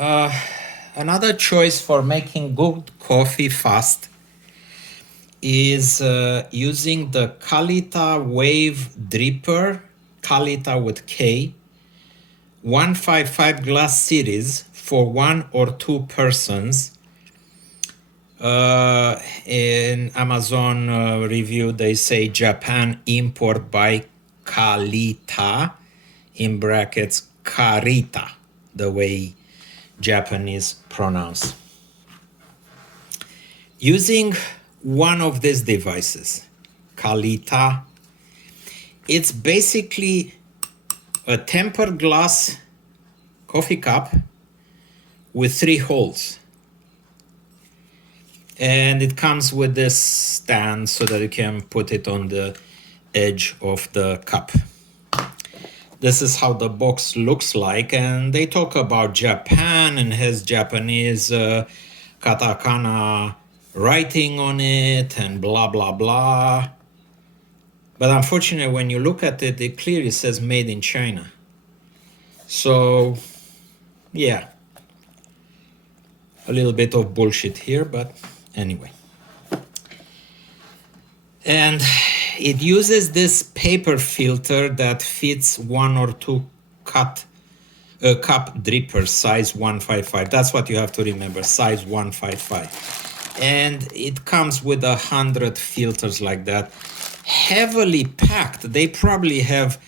Another choice for making good coffee fast is using the Kalita Wave Dripper, Kalita with K, 155 glass series for 1 or 2 persons. In Amazon review, they say Japan import by Kalita, in brackets Carita, the way Japanese pronounce. Using one of these devices, Kalita, it's basically a tempered glass coffee cup with 3 holes. And it comes with this stand so that you can put it on the edge of the cup. This is how the box looks like, and they talk about Japan and has Japanese katakana writing on it and blah blah blah. But unfortunately, when you look at it, it clearly says made in China. So yeah, a little bit of bullshit here, but anyway. And it uses this paper filter that fits 1 or 2 cup dripper, size 155. That's what you have to remember, size 155. And it comes with 100 filters like that, heavily packed. They probably have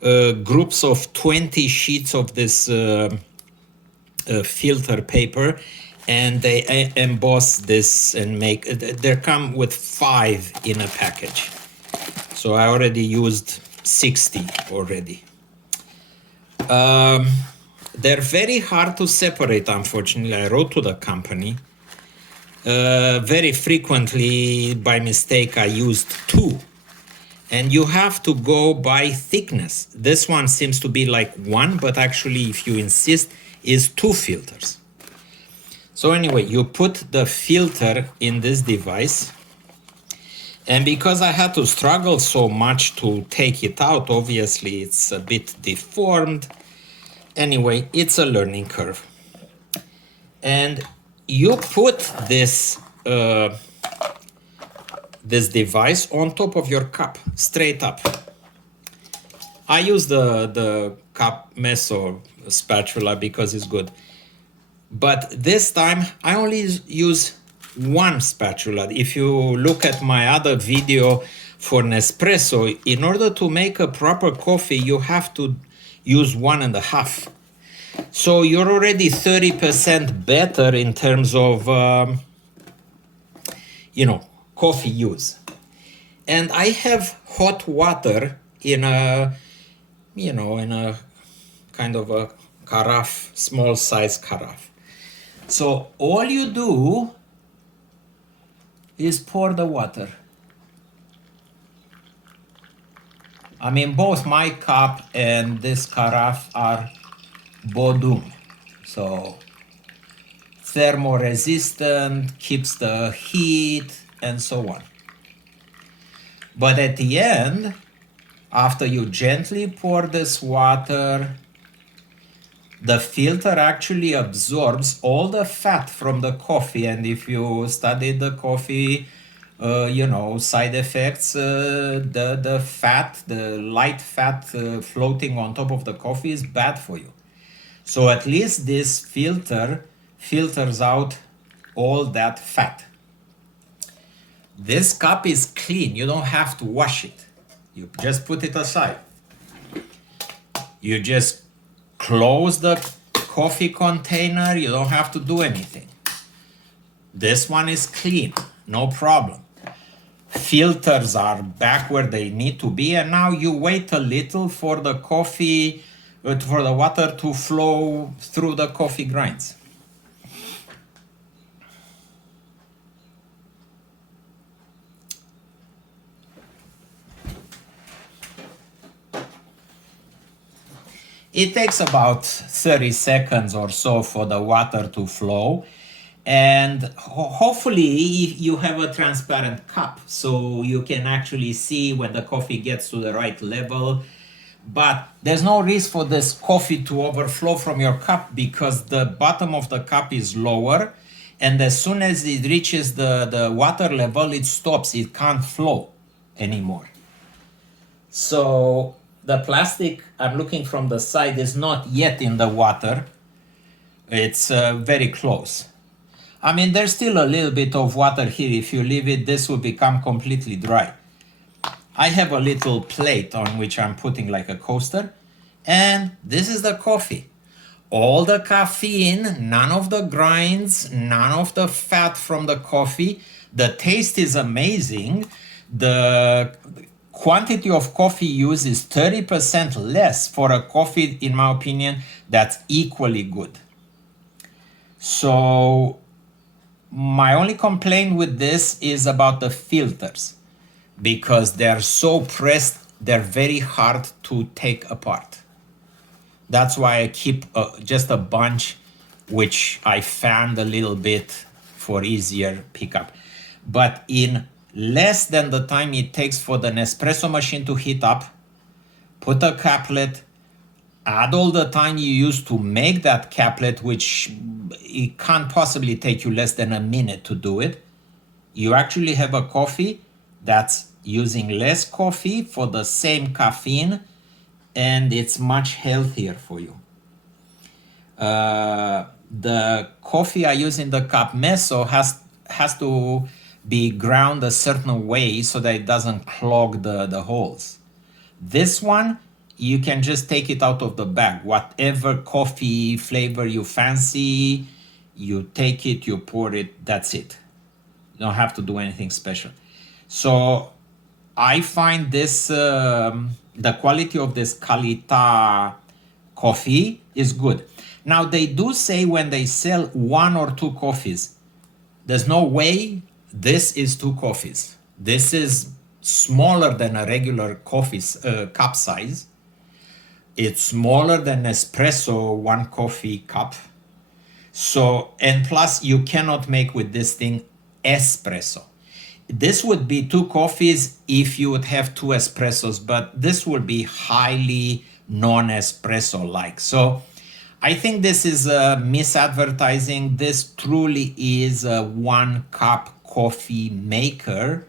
groups of 20 sheets of this filter paper, and they emboss this and make they come with 5 in a package. So I already used 60 already. They're very hard to separate, unfortunately. I wrote to the company. Very frequently, by mistake, I used 2. And you have to go by thickness. This one seems to be like 1, but actually, if you insist, is 2 filters. So anyway, you put the filter in this device. And because I had to struggle so much to take it out, obviously it's a bit deformed. Anyway, it's a learning curve. And you put this this device on top of your cup, straight up. I use the cup meso spatula because it's good. But this time I only use 1 spatula. If you look at my other video for Nespresso, in order to make a proper coffee, you have to use 1.5. So you're already 30% better in terms of, coffee use. And I have hot water in a kind of a carafe, small size carafe. So all you do is pour the water. I mean, both my cup and this carafe are Bodum. So thermoresistant, keeps the heat, and so on. But at the end, after you gently pour this water, the filter actually absorbs all the fat from the coffee. And if you study the coffee, side effects, the fat, the light fat floating on top of the coffee is bad for you. So at least this filter filters out all that fat. This cup is clean. You don't have to wash it. You just put it aside. You just close the coffee container. You don't have to do anything. This one is clean, no problem. Filters are back where they need to be, and now you wait a little for the coffee, for the water to flow through the coffee grinds. It takes about 30 seconds or so for the water to flow. And hopefully you have a transparent cup so you can actually see when the coffee gets to the right level. But there's no risk for this coffee to overflow from your cup because the bottom of the cup is lower, and as soon as it reaches the water level, it stops. It can't flow anymore. So the plastic I'm looking from the side is not yet in the water. It's very close. I mean, there's still a little bit of water here. If you leave it, this will become completely dry. I have a little plate on which I'm putting like a coaster, and this is the coffee. All the caffeine, none of the grinds, none of the fat from the coffee. The taste is amazing. The quantity of coffee used is 30% less for a coffee, in my opinion, that's equally good. So my only complaint with this is about the filters, because they're so pressed, they're very hard to take apart. That's why I keep just a bunch, which I fanned a little bit for easier pickup. But in less than the time it takes for the Nespresso machine to heat up, put a caplet, add all the time you use to make that caplet, which it can't possibly take you less than a minute to do it. You actually have a coffee that's using less coffee for the same caffeine, and it's much healthier for you. The coffee I use in the cup meso has to be ground a certain way so that it doesn't clog the holes. This one, you can just take it out of the bag. Whatever coffee flavor you fancy, you take it, you pour it, that's it. You don't have to do anything special. So I find this, the quality of this Kalita coffee is good. Now they do say when they sell 1 or 2 coffees, there's no way this is 2 coffees. This is smaller than a regular coffee cup size. It's smaller than espresso 1 coffee cup. So, and plus you cannot make with this thing espresso. This would be 2 coffees if you would have 2 espressos, but this would be highly non-espresso like. So I think this is a misadvertising. This truly is a 1 cup coffee maker.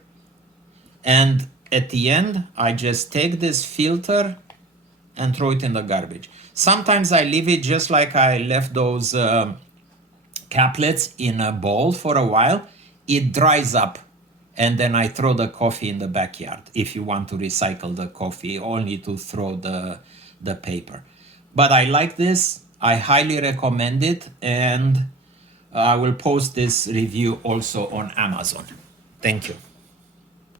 And at the end, I just take this filter and throw it in the garbage. Sometimes I leave it just like I left those caplets in a bowl for a while. It dries up, and then I throw the coffee in the backyard. If you want to recycle the coffee, only to throw the paper. But I like this. I highly recommend it, and I will post this review also on Amazon. Thank you.